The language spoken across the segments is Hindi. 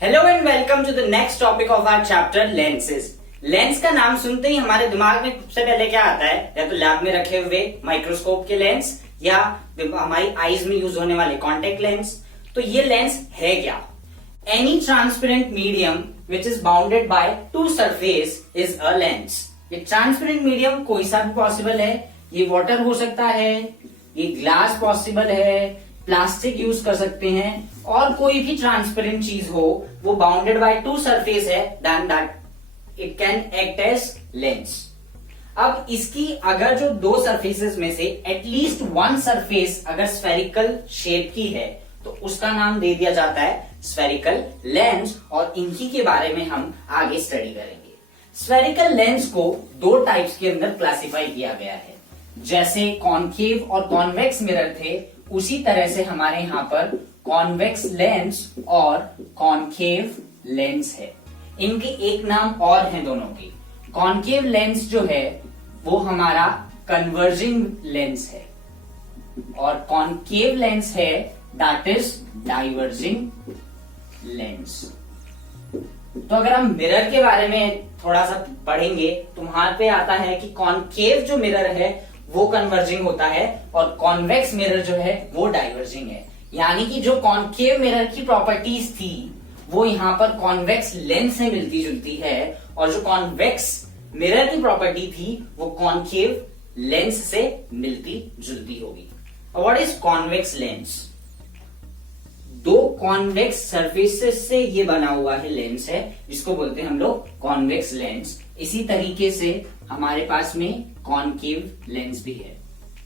Hello and welcome to the next topic of our chapter lenses. Lens का नाम सुनते ही हमारे दिमाग में सबसे पहले क्या आता है, या तो लैब में रखे हुए माइक्रोस्कोप के लेंस या हमारी आईज में यूज होने वाले कॉन्टेक्ट लेंस। तो ये लेंस है क्या? Any transparent medium which is bounded by two surface is a lens. ये ट्रांसपेरेंट मीडियम कोई सा भी पॉसिबल है, ये वाटर हो सकता है, ये ग्लास पॉसिबल है, प्लास्टिक यूज कर सकते हैं, और कोई भी ट्रांसपेरेंट चीज हो वो बाउंडेड बाय टू सरफेस है, then that it can act as lens. अब इसकी अगर जो दो सरफेसेस में से एटलीस्ट वन सरफेस अगर स्फेरिकल शेप की है तो उसका नाम दे दिया जाता है स्फेरिकल लेंस, और इनकी के बारे में हम आगे स्टडी करेंगे। स्फेरिकल लेंस को दो टाइप्स के अंदर क्लासिफाई किया गया है। जैसे कॉनकेव और कॉन्वेक्स मिरर थे, उसी तरह से हमारे यहाँ पर कॉन्वेक्स लेंस और कॉनकेव लेंस है। इनके एक नाम और हैं दोनों के। कॉनकेव लेंस जो है वो हमारा कन्वर्जिंग लेंस है, और कॉनकेव लेंस है दैट इज डाइवर्जिंग लेंस। तो अगर हम मिरर के बारे में थोड़ा सा पढ़ेंगे तो वहां पे आता है कि कॉनकेव जो मिरर है वो कन्वर्जिंग होता है और कॉन्वेक्स मिरर जो है वो डाइवर्जिंग है। यानी कि जो कॉनकेव मिरर की प्रॉपर्टीज थी वो यहाँ पर कॉन्वेक्स लेंस से मिलती जुलती है, और जो कॉन्वेक्स मिरर की प्रॉपर्टी थी वो कॉनकेव लेंस से मिलती जुलती होगी। What is convex lens? दो कॉन्वेक्स सरफेसेस से ये बना हुआ है लेंस है, जिसको बोलते हैं हम लोग कॉन्वेक्स लेंस। इसी तरीके से हमारे पास में कॉनकेव लेंस भी है,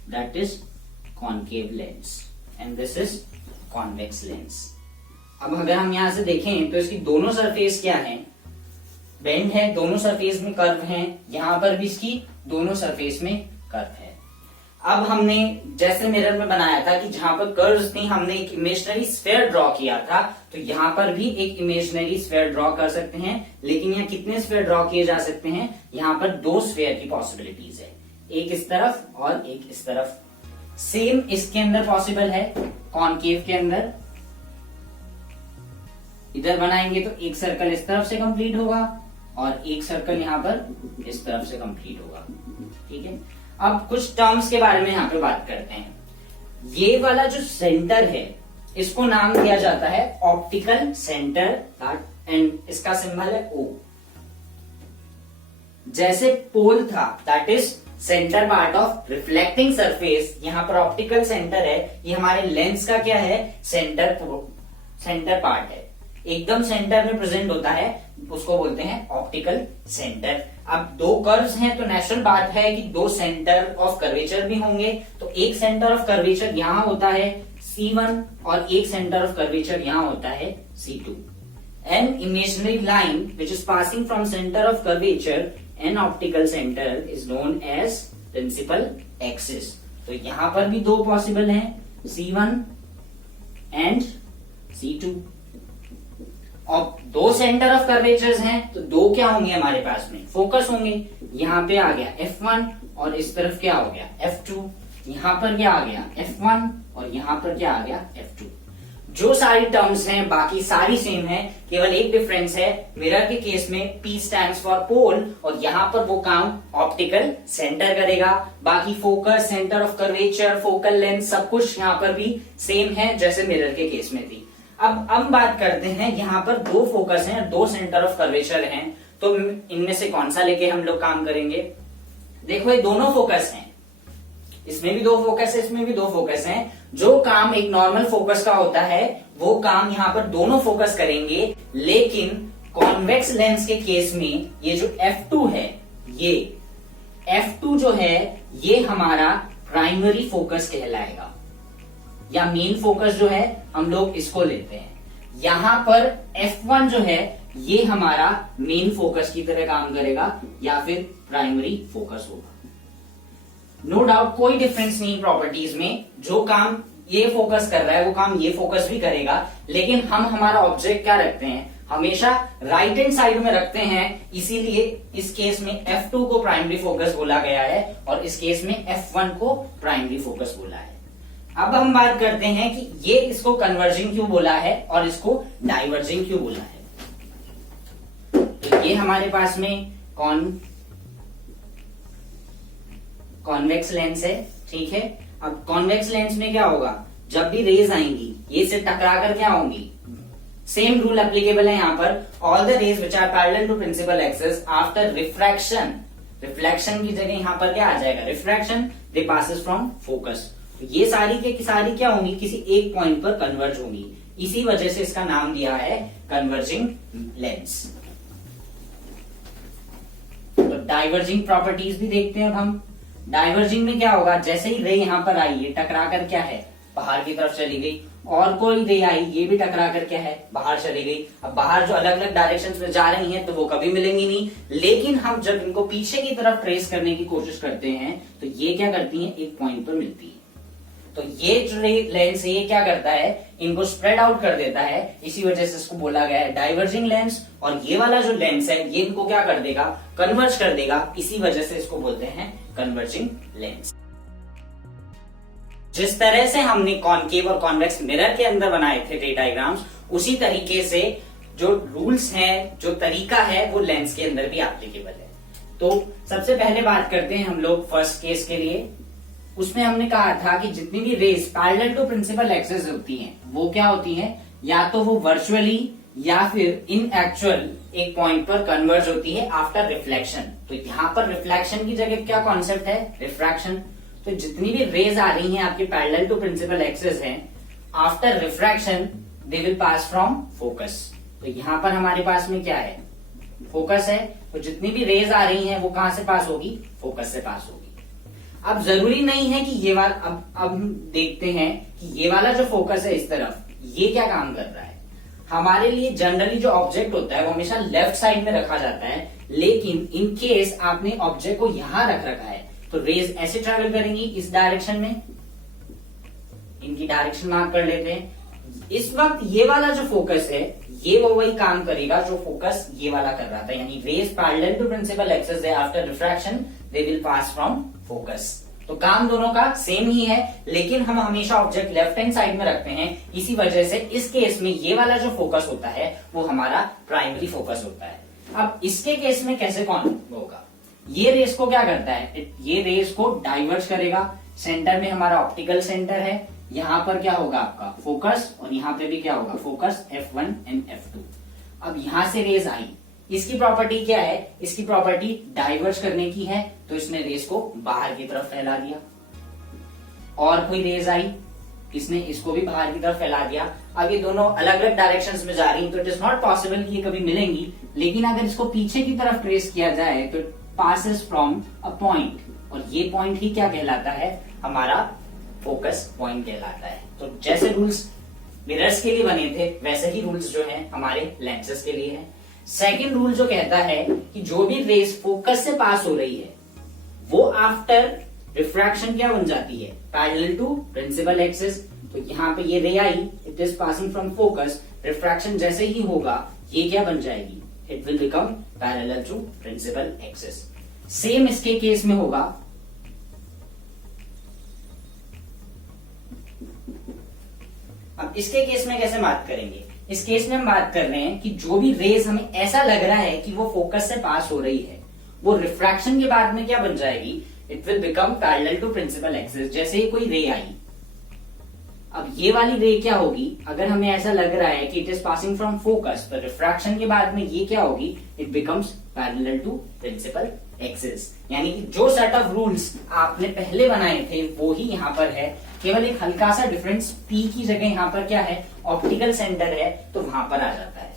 that is concave lens, and this is convex lens. अब अगर हम यहां से देखें तो इसकी दोनों सरफेस क्या है, बेंड है, दोनों सरफेस में कर्व हैं, यहां पर भी इसकी दोनों सरफेस में कर्व है। अब हमने जैसे मिरर में बनाया था कि जहां पर कर्व्स थी हमने एक इमेजिनरी स्फीयर ड्रॉ किया था, तो यहां पर भी एक इमेजिनरी स्फीयर ड्रॉ कर सकते हैं। लेकिन यहाँ कितने स्फीयर ड्रॉ किए जा सकते हैं? यहाँ पर दो स्फीयर की पॉसिबिलिटीज है, एक इस तरफ और एक इस तरफ। सेम इसके अंदर पॉसिबल है, कॉनकेव के अंदर। इधर बनाएंगे तो एक सर्कल इस तरफ से कंप्लीट होगा और एक सर्कल यहाँ पर इस तरफ से कंप्लीट होगा। ठीक है, अब कुछ टर्म्स के बारे में यहाँ पे बात करते हैं। ये वाला जो सेंटर है इसको नाम दिया जाता है ऑप्टिकल सेंटर, एंड इसका सिंबल है O। जैसे पोल था that is centre part of reflecting surface, यहाँ पर ऑप्टिकल सेंटर है, ये हमारे लेंस का क्या है? सेंटर पार्ट है, एकदम सेंटर में प्रेजेंट होता है, उसको बोलते हैं ऑप्टिकल सेंटर। अब दो कर्व्स हैं तो नेचुरल बात है कि दो सेंटर ऑफ कर्वेचर भी होंगे। तो एक सेंटर ऑफ कर्वेचर यहां होता है C1 और एक सेंटर ऑफ कर्वेचर यहां होता है C2। An imaginary line which is passing from centre of curvature and optical centre is known as principal axis. तो यहां पर भी दो पॉसिबल हैं, C1 एंड C2। और दो सेंटर ऑफ कर्वेचर्स हैं तो दो क्या होंगे हमारे पास में? फोकस होंगे। यहाँ पे आ गया F1 और इस तरफ क्या हो गया? F2। यहाँ पर क्या आ गया? F1 और यहाँ पर क्या आ गया? F2। जो सारी टर्म्स हैं बाकी सारी सेम है, केवल एक डिफरेंस है। मिरर के केस में P स्टैंड्स फॉर पोल, और यहाँ पर वो काम ऑप्टिकल सेंटर करेगा। बाकी focus, centre of curvature, focal length सब कुछ यहाँ पर भी सेम है जैसे मिरर के केस में थी। अब बात करते हैं, यहाँ पर दो फोकस हैं, दो सेंटर ऑफ कर्वेचर हैं, तो इनमें से कौन सा लेके हम लोग काम करेंगे? देखो ये दोनों फोकस हैं, इसमें भी दो फोकस है, इसमें भी दो फोकस हैं। जो काम एक नॉर्मल फोकस का होता है वो काम यहाँ पर दोनों फोकस करेंगे, लेकिन कॉन्वेक्स लेंस के केस में ये जो F2 है, ये F2 जो है ये हमारा प्राइमरी फोकस कहलाएगा, या मेन फोकस जो है हम लोग इसको लेते हैं। यहां पर F1 जो है ये हमारा मेन फोकस की तरह काम करेगा या फिर प्राइमरी फोकस होगा। नो डाउट कोई डिफरेंस नहीं प्रॉपर्टीज में, जो काम ये फोकस कर रहा है वो काम ये फोकस भी करेगा, लेकिन हम हमारा ऑब्जेक्ट क्या रखते हैं? हमेशा राइट हैंड साइड में रखते हैं, इसीलिए इस केस में F2 को प्राइमरी फोकस बोला गया है और इस केस में F1 को प्राइमरी फोकस बोला है। अब हम बात करते हैं कि ये इसको कन्वर्जिंग क्यों बोला है और इसको डाइवर्जिंग क्यों बोला है। ये हमारे पास में कॉन्वेक्स लेंस है, ठीक है। अब कॉन्वेक्स लेंस में क्या होगा, जब भी रेज आएंगी ये से टकरा कर क्या होंगी, सेम रूल एप्लीकेबल है यहाँ पर। All the rays which are parallel to principal axis after refraction, reflection की जगह यहाँ पर क्या आ जाएगा, refraction, they passes from focus. ये सारी के सारी क्या होंगी, किसी एक पॉइंट पर कन्वर्ज होंगी। इसी वजह से इसका नाम दिया है कन्वर्जिंग लेंस। तो डाइवर्जिंग प्रॉपर्टीज भी देखते हैं अब हम। डाइवर्जिंग में क्या होगा, जैसे ही रे यहाँ पर आई, ये टकरा कर क्या है, बाहर की तरफ चली गई, और कोई रे आई, ये भी टकरा कर क्या है, बाहर चली गई। अब बाहर जो अलग अलग डायरेक्शंस में जा रही हैं तो वो कभी मिलेंगी नहीं, लेकिन हम जब इनको पीछे की तरफ ट्रेस करने की कोशिश करते हैं तो ये क्या करती हैं, एक पॉइंट पर मिलती है। तो ये जो लेंस है ये क्या करता है, इनको स्प्रेड आउट कर देता है, इसी वजह से इसको बोला गया है डाइवर्जिंग लेंस। और ये वाला जो लेंस है ये इनको क्या कर देगा, कन्वर्ज कर देगा, इसी वजह से इसको बोलते हैं कन्वर्जिंग लेंस। जिस तरह से हमने कॉनकेव और कॉन्वेक्स मिरर के अंदर बनाए थे रे डायग्राम्स, उसी तरीके से जो रूल्स हैं, जो तरीका है, वो लेंस के अंदर भी एप्लीकेबल है। तो सबसे पहले बात करते हैं हम लोग फर्स्ट केस के लिए। उसमें हमने कहा था कि जितनी भी rays parallel to principal axis होती हैं वो क्या होती हैं, या तो वो वर्चुअली या फिर इन एक्चुअल एक पॉइंट पर कन्वर्ज होती है आफ्टर रिफ्लेक्शन। तो यहाँ पर रिफ्लेक्शन की जगह क्या कॉन्सेप्ट है, रिफ्रैक्शन। तो जितनी भी रेज आ रही हैं आपके पैरेलल टू प्रिंसिपल एक्सिस हैं, after refraction they will pass from focus. तो यहाँ पर हमारे पास में क्या है, फोकस है। तो जितनी भी रेज आ रही हैं वो कहां से पास होगी, फोकस से पास होगी। अब जरूरी नहीं है कि ये वाला, अब हम देखते हैं कि ये वाला जो फोकस है इस तरफ, ये क्या काम कर रहा है। हमारे लिए जनरली जो ऑब्जेक्ट होता है वो हमेशा लेफ्ट साइड में रखा जाता है, लेकिन इन केस आपने ऑब्जेक्ट को यहां रख रखा है तो रेज ऐसे ट्रेवल करेंगी इस डायरेक्शन में। इनकी डायरेक्शन मार्क कर लेते हैं। इस वक्त ये वाला जो फोकस है ये वो वही काम करेगा जो फोकस ये वाला कर रहा था, यानी rays parallel to principal axis है, after refraction they will pass from focus. तो काम दोनों का सेम ही है, लेकिन हम हमेशा ऑब्जेक्ट लेफ्ट हैंड साइड में रखते हैं, इसी वजह से इस केस में ये वाला जो फोकस होता है वो हमारा प्राइमरी फोकस होता है। अब इसके केस में कैसे कौन होगा, ये रेस को क्या करता है, ये रेस को डाइवर्ज करेगा। सेंटर में हमारा ऑप्टिकल सेंटर है, यहां पर क्या होगा आपका फोकस, और यहां पे भी क्या होगा फोकस, F1 एंड F2। अब यहां से रेस आई, इसकी प्रॉपर्टी क्या है, इसकी प्रॉपर्टी डाइवर्ज करने की है, तो इसने रेस को बाहर की तरफ फैला दिया। और कोई रेस आई, इसने इसको भी बाहर की तरफ फैला दिया। अब ये दोनों अलग अलग डायरेक्शंस में जा रही हैं, तो इट इज नॉट पॉसिबल कि ये कभी मिलेंगी, लेकिन अगर इसको पीछे की तरफ ट्रेस किया जाए तो पासेस फ्रॉम अ पॉइंट, और ये पॉइंट ही क्या कहलाता है, हमारा फोकस पॉइंट कहलाता है। तो जैसे रूल्स मिरर्स के लिए बने थे वैसे ही रूल्स जो हैं हमारे लेंसेज के लिए हैं। सेकंड रूल जो कहता है कि जो भी रेस फोकस से पास हो रही है वो आफ्टर रिफ्रैक्शन क्या बन जाती है, पैरेलल टू प्रिंसिपल एक्सिस। तो यहाँ पे ये रे आई, it is passing from focus, refraction जैसे ही होगा ये क्या बन जाएगी, it will become parallel to principal axis. Same इसके केस में होगा। अब इसके केस में कैसे बात करेंगे, इस केस में हम बात कर रहे हैं कि जो भी रेज हमें ऐसा लग रहा है कि वो फोकस से पास हो रही है, वो रिफ्रैक्शन के बाद में क्या बन जाएगी, it will become parallel to principal axis. जैसे ही कोई रे आई, अब ये वाली रे क्या होगी, अगर हमें ऐसा लग रहा है कि it is passing from focus, तो रिफ्रैक्शन के बाद में ये क्या होगी, it becomes parallel to principal axis. यानी कि जो सेट ऑफ रूल्स आपने पहले बनाए थे वो ही यहाँ पर है, केवल एक हल्का सा डिफरेंस, पी की जगह यहाँ पर क्या है, ऑप्टिकल सेंटर है, तो वहां पर आ जाता है।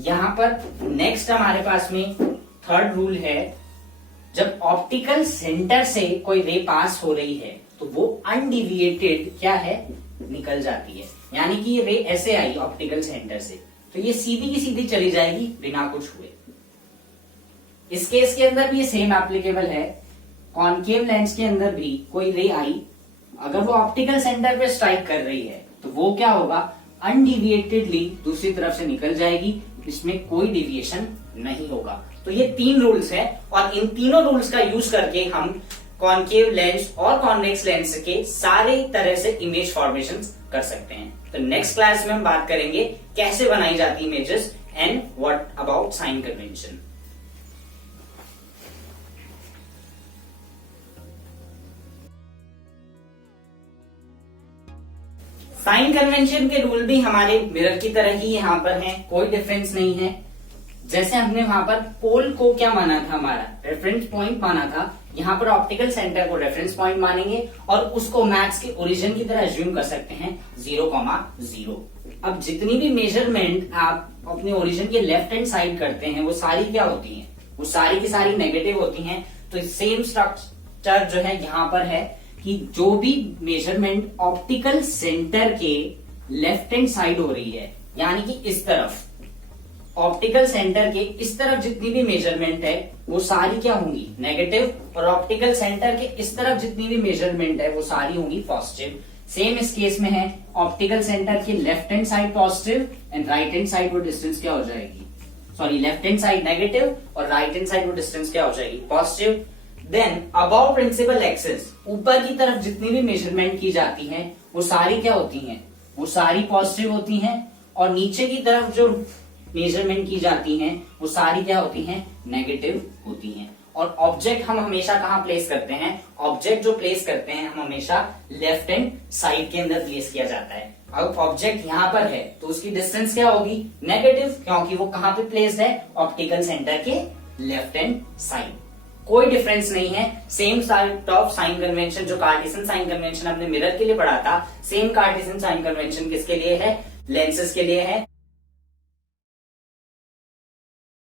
यहाँ पर नेक्स्ट हमारे पास में थर्ड रूल है, जब ऑप्टिकल सेंटर से कोई रे पास हो रही है तो वो अनडिविएटेड क्या है, निकल जाती है। यानी कि ये रे ऐसे आई ऑप्टिकल सेंटर से, तो ये सीधी की सीधी चली जाएगी बिना कुछ हुए। इस केस के अंदर भी ये सेम एप्लीकेबल है। कॉनकेव लेंस के अंदर भी कोई रे आई, अगर वो ऑप्टिकल सेंटर पे स्ट्राइक कर रही है तो वो क्या होगा, अनडिविएटेडली दूसरी तरफ से निकल जाएगी, इसमें कोई डिविएशन नहीं होगा। तो ये तीन रूल्स हैं, और इन तीनों रूल्स का यूज करके हम कॉनकेव लेंस और कॉन्वेक्स लेंस के सारे तरह से इमेज फॉर्मेशन कर सकते हैं। तो नेक्स्ट क्लास में हम बात करेंगे कैसे बनाई जाती images and what about sign convention. Sign convention के रूल भी हमारे मिरर की तरह ही यहाँ पर हैं, कोई डिफरेंस नहीं है। जैसे हमने वहां पर पोल को क्या माना था, हमारा रेफरेंस पॉइंट माना था, यहाँ पर ऑप्टिकल सेंटर को रेफरेंस पॉइंट मानेंगे और उसको मैक्स के ओरिजिन की तरह अज्यूम कर सकते हैं 0,0। अब जितनी भी मेजरमेंट आप अपने ओरिजिन के लेफ्ट हैंड साइड करते हैं वो सारी क्या होती हैं, वो सारी की सारी नेगेटिव होती हैं। तो सेम स्ट्रक्चर जो है यहाँ पर है कि जो भी मेजरमेंट ऑप्टिकल सेंटर के लेफ्ट हैंड साइड हो रही है, यानी कि इस तरफ ऑप्टिकल सेंटर के इस तरफ जितनी भी मेजरमेंट है वो सारी क्या होंगी, नेगेटिव, और ऑप्टिकल सेंटर के इस तरफ जितनी भी मेजरमेंट है वो सारी होंगी पॉजिटिव। सेम इस केस में है, ऑप्टिकल सेंटर की left hand side positive and right hand side वो डिस्टेंस क्या हो जाएगी, sorry left hand side negative और राइट हैंड साइड वो डिस्टेंस क्या हो जाएगी, positive. Then about principal axis, ऊपर की तरफ जितनी भी मेजरमेंट की जाती है वो सारी क्या होती हैं, वो सारी पॉजिटिव होती हैं, और नीचे की तरफ जो मेजरमेंट की जाती हैं वो सारी क्या होती हैं, नेगेटिव होती हैं। और ऑब्जेक्ट हम हमेशा कहाँ प्लेस करते हैं, ऑब्जेक्ट जो प्लेस करते हैं हम हमेशा लेफ्ट हैंड साइड के अंदर प्लेस किया जाता है। अब ऑब्जेक्ट यहाँ पर है तो उसकी डिस्टेंस क्या होगी, नेगेटिव, क्योंकि वो कहाँ पे प्लेस्ड है, ऑप्टिकल सेंटर के लेफ्ट हैंड साइड। कोई डिफरेंस नहीं है, same type of sine convention जो कार्टेशियन साइन कन्वेंशन हमने मिरर के लिए पढ़ा था, सेम कार्टेशियन साइन कन्वेंशन किसके लिए है, लेंसेज के लिए है।